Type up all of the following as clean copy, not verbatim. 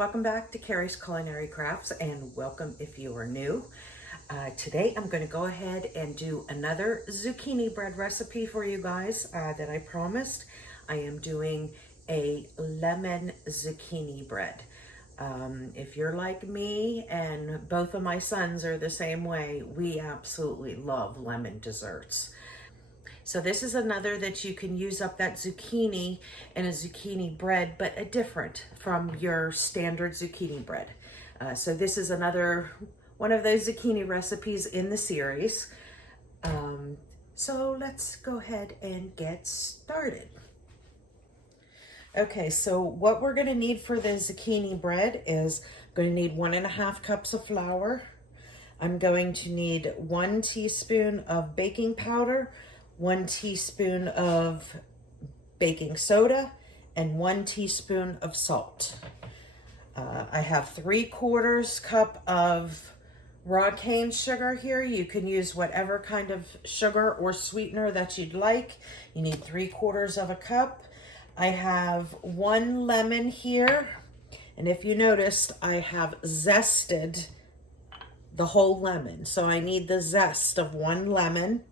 welcome back to Carrie's Culinary Crafts, and welcome if you are new. Today I'm going to go ahead and do another zucchini bread recipe for you guys that I promised. I am doing a lemon zucchini bread. If you're like me, and both of my sons are the same way, we absolutely love lemon desserts. So this is another that you can use up that zucchini in a zucchini bread, but a different from your standard zucchini bread. So this is another one of those zucchini recipes in the series. So let's go ahead and get started. Okay, so what we're gonna need for the zucchini bread is I'm gonna need 1.5 cups of flour. I'm going to need 1 teaspoon of baking powder, 1 teaspoon of baking soda, and 1 teaspoon of salt. I have 3/4 cup of raw cane sugar here. You can use whatever kind of sugar or sweetener that you'd like. You need 3/4 of a cup. I have 1 lemon here, and if you noticed, I have zested the whole lemon. So I need the zest of 1 lemon.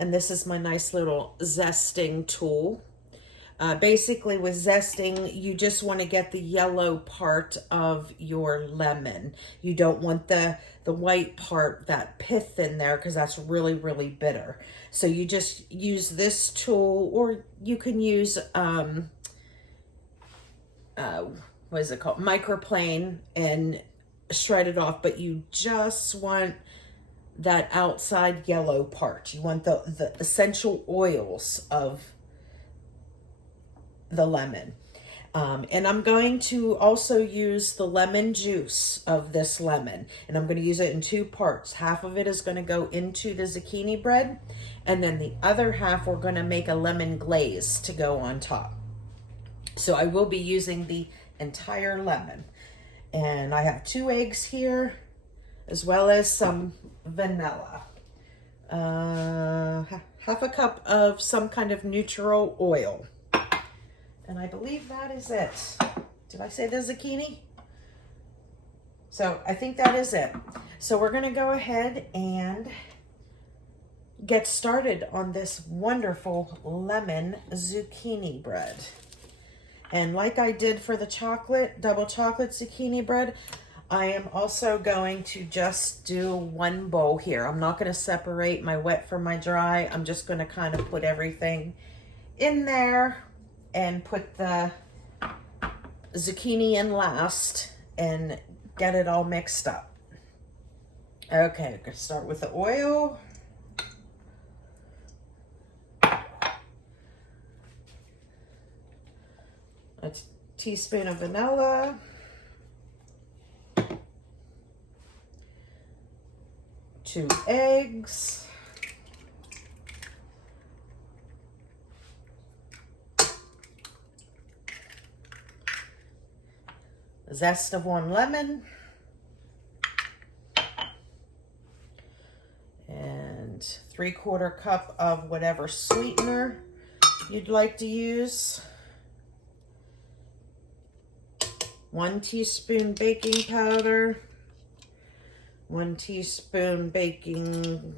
And this is my nice little zesting tool. Basically with zesting, you just want to get the yellow part of your lemon. You don't want the white part, that pith in there, because that's really, really bitter. So you just use this tool, or you can use, what is it called? Microplane, and shred it off, but you just want that outside yellow part. You want the essential oils of the lemon. And I'm going to also use the lemon juice of this lemon, and I'm going to use it in 2 parts. Half of it is going to go into the zucchini bread, and then the other half we're going to make a lemon glaze to go on top. So I will be using the entire lemon. And I have 2 eggs here, as well as some vanilla. Half a cup of some kind of neutral oil. And I believe that is it. Did I say the zucchini? So I think that is it. So we're gonna go ahead and get started on this wonderful lemon zucchini bread. And like I did for the double chocolate zucchini bread, I am also going to just do 1 bowl here. I'm not going to separate my wet from my dry. I'm just going to kind of put everything in there and put the zucchini in last and get it all mixed up. Okay, I'm going to start with the oil. A teaspoon of vanilla. 2 eggs. Zest of 1 lemon. And 3/4 cup of whatever sweetener you'd like to use. 1 teaspoon baking powder. 1 teaspoon baking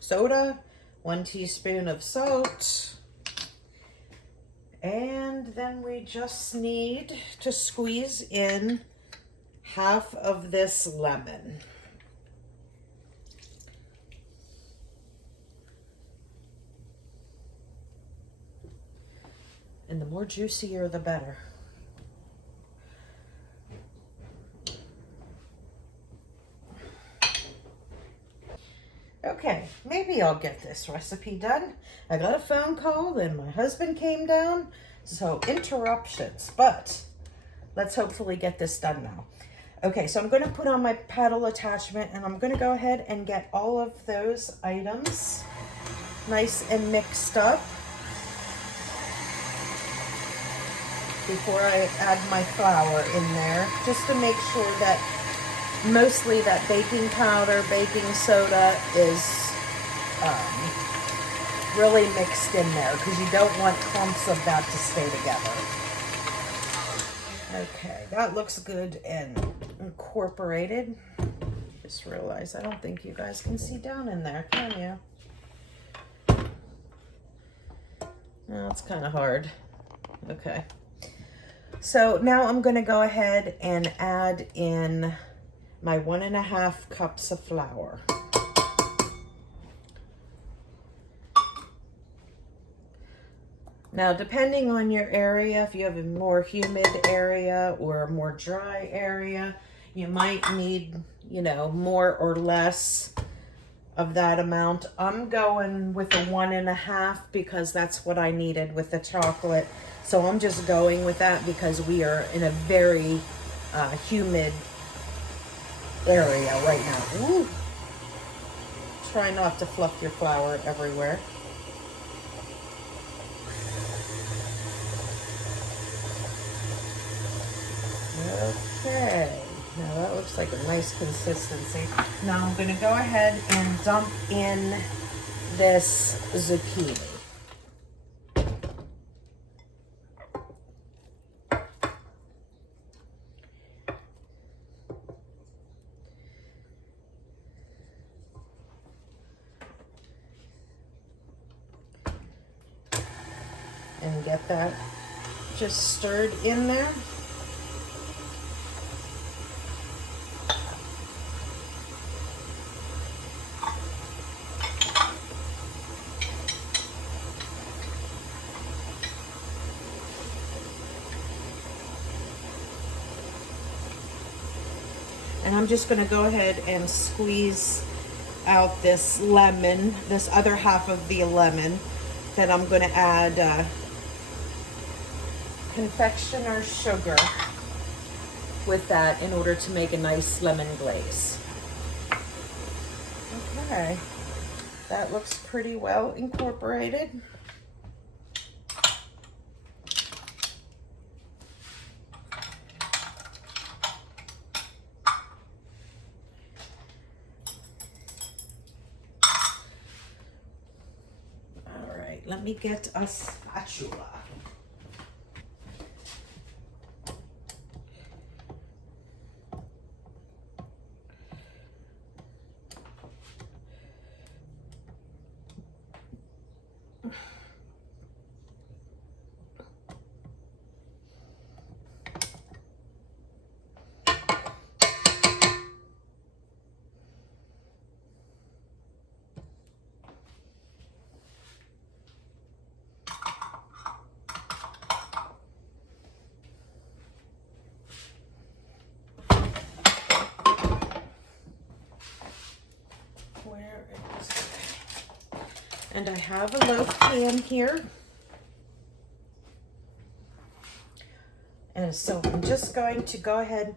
soda, 1 teaspoon of salt, and then we just need to squeeze in half of this lemon. And the more juicier, the better. Okay, maybe I'll get this recipe done. I got a phone call and my husband came down, so interruptions, but let's hopefully get this done now. Okay, so I'm going to put on my paddle attachment, and I'm going to go ahead and get all of those items nice and mixed up before I add my flour in there, just to make sure that mostly that baking powder, baking soda is really mixed in there, because you don't want clumps of that to stay together. Okay, that looks good and incorporated. Just realized I don't think you guys can see down in there, can you? No, it's kind of hard. Okay. So now I'm going to go ahead and add in my 1.5 cups of flour. Now, depending on your area, if you have a more humid area or a more dry area, you might need, you know, more or less of that amount. I'm going with a 1.5 because that's what I needed with the chocolate. So I'm just going with that because we are in a very humid area right now. Ooh. Try not to fluff your flour everywhere. Okay, now that looks like a nice consistency. Now I'm going to go ahead and dump in this zucchini. And get that just stirred in there. And I'm just going to go ahead and squeeze out this lemon, this other half of the lemon, that I'm going to add confectioner's sugar with that in order to make a nice lemon glaze. Okay, that looks pretty well incorporated. Let me get a spatula. And I have a loaf pan here. And so I'm just going to go ahead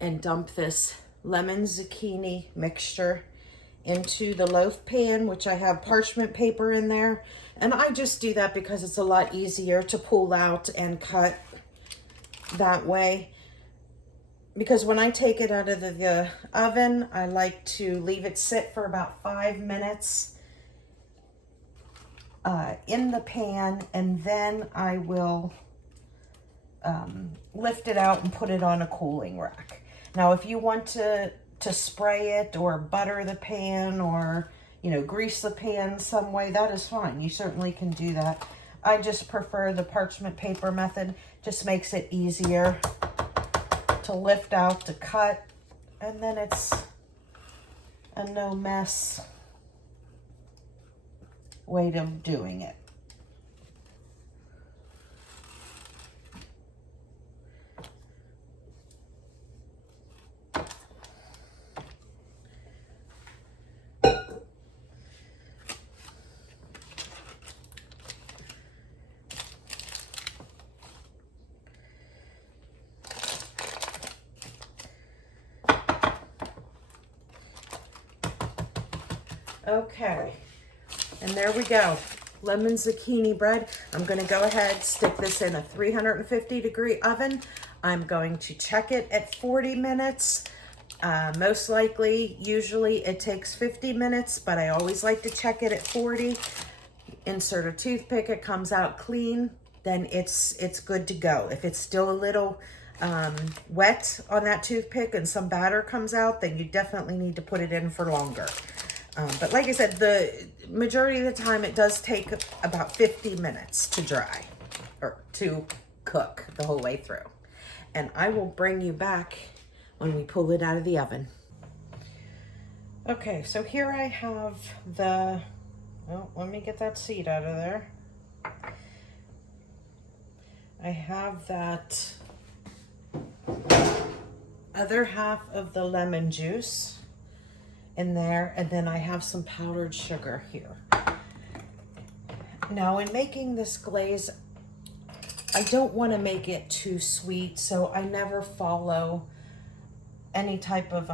and dump this lemon zucchini mixture into the loaf pan, which I have parchment paper in there. And I just do that because it's a lot easier to pull out and cut that way. Because when I take it out of the oven, I like to leave it sit for about 5 minutes in the pan, and then I will lift it out and put it on a cooling rack. Now, if you want to spray it or butter the pan or, you know, grease the pan some way, that is fine. You certainly can do that. I just prefer the parchment paper method. Just makes it easier to lift out, to cut, and then it's a no mess way of doing it. Okay, and there we go. Lemon zucchini bread. I'm going to go ahead, stick this in a 350-degree oven. I'm going to check it at 40 minutes. Most likely, usually it takes 50 minutes, but I always like to check it at 40. Insert a toothpick, it comes out clean. then it's good to go. If it's still a little wet on that toothpick and some batter comes out, then you definitely need to put it in for longer. But like I said, the majority of the time it does take about 50 minutes to dry or to cook the whole way through. And I will bring you back when we pull it out of the oven. Okay, so here I have the, oh, let me get that seed out of there. I have that other half of the lemon juice in there, and then I have some powdered sugar here. Now in making this glaze, I don't want to make it too sweet, so I never follow any type of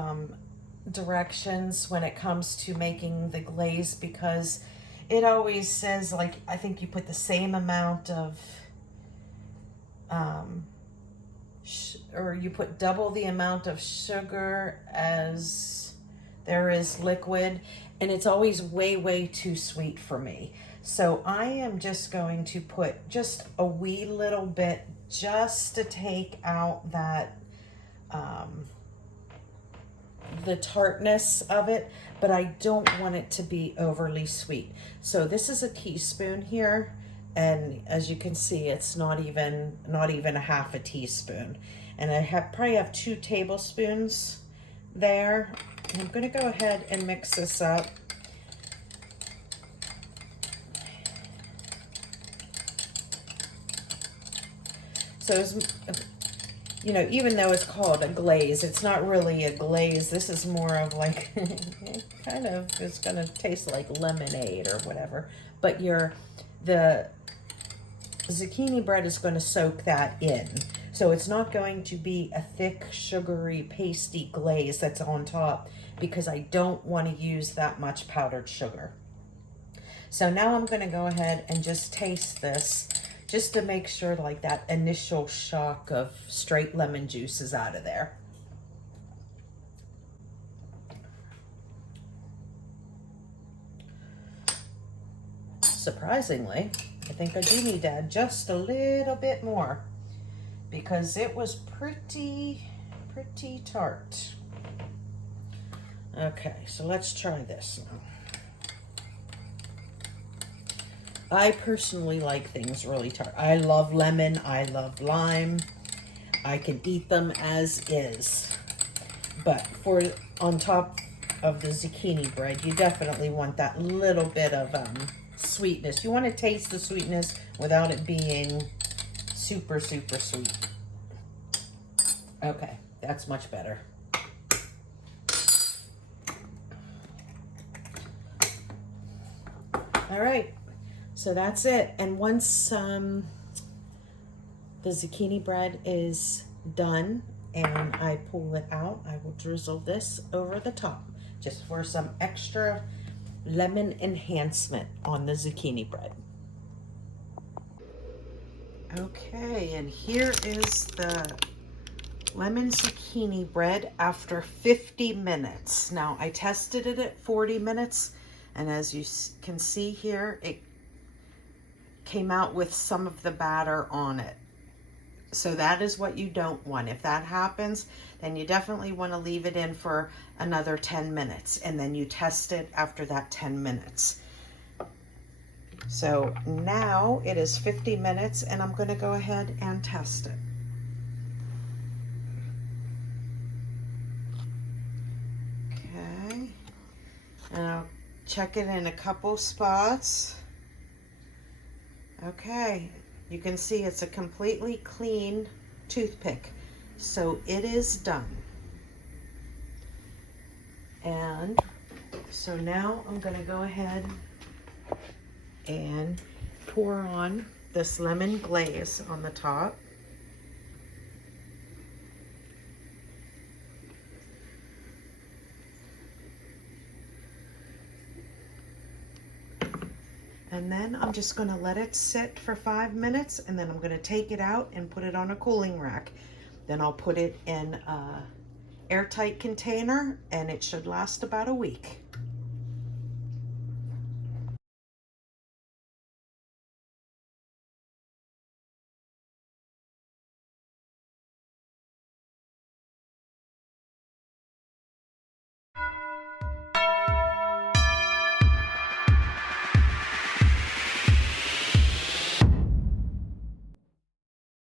directions when it comes to making the glaze, because it always says, like, I think you put the same amount of or you put double the amount of sugar as there is liquid, and it's always way too sweet for me. So I am just going to put just a wee little bit just to take out that the tartness of it, but I don't want it to be overly sweet. So this is a teaspoon here, and as you can see, it's not even a half a teaspoon. And I probably have 2 tablespoons there. And I'm going to go ahead and mix this up. So you know, even though it's called a glaze, it's not really a glaze. This is more of like, kind of, it's going to taste like lemonade or whatever. But the zucchini bread is going to soak that in. So it's not going to be a thick, sugary, pasty glaze that's on top, because I don't want to use that much powdered sugar. So now I'm going to go ahead and just taste this, just to make sure like that initial shock of straight lemon juice is out of there. Surprisingly, I think I do need to add just a little bit more, because it was pretty tart. Okay, so let's try this now. I personally like things really tart. I love lemon, I love lime. I can eat them as is. But for on top of the zucchini bread, you definitely want that little bit of sweetness. You want to taste the sweetness without it being super sweet. Okay, that's much better. All right. So that's it. And once the zucchini bread is done and I pull it out, I will drizzle this over the top just for some extra lemon enhancement on the zucchini bread. Okay, and here is the lemon zucchini bread after 50 minutes. Now I tested it at 40 minutes, and as you can see here, it came out with some of the batter on it. So that is what you don't want. If that happens, then you definitely want to leave it in for another 10 minutes, and then you test it after that 10 minutes. So now it is 50 minutes, and I'm going to go ahead and test it. Okay, and I'll check it in a couple spots. Okay, you can see it's a completely clean toothpick, so it is done. And so now I'm going to go ahead and pour on this lemon glaze on the top. And then I'm just going to let it sit for 5 minutes, and then I'm going to take it out and put it on a cooling rack. Then I'll put it in an airtight container, and it should last about a week.